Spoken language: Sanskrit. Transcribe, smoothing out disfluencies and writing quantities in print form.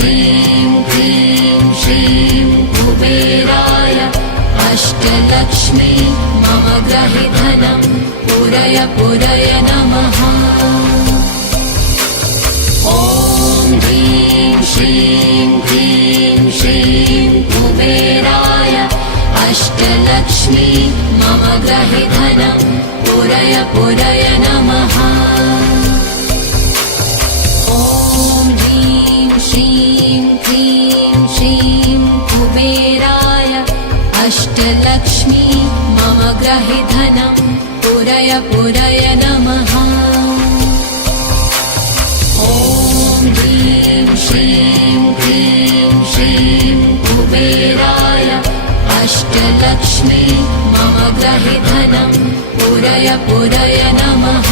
श्रीं क्लीं श्रीं कुबेराय अष्टलक्ष्मी मम गृहे धनं पूरय पूरय नमः। ॐ ह्रीं श्रीं क्लीं श्रीं कुबेराय अष्टलक्ष्मी मम गृहे धनं पूरय पूरय नमः। ॐ ह्रीं श्रीं क्लीं श्रीं कुबेराय अष्टलक्ष्मी मम गृहे धनं पूरय पूरय नमः। ॐ ह्रीं श्रीं क्लीं श्रीं कुबेराय अष्टलक्ष्मी मम गृहे धनं पूरय पूरय नमः।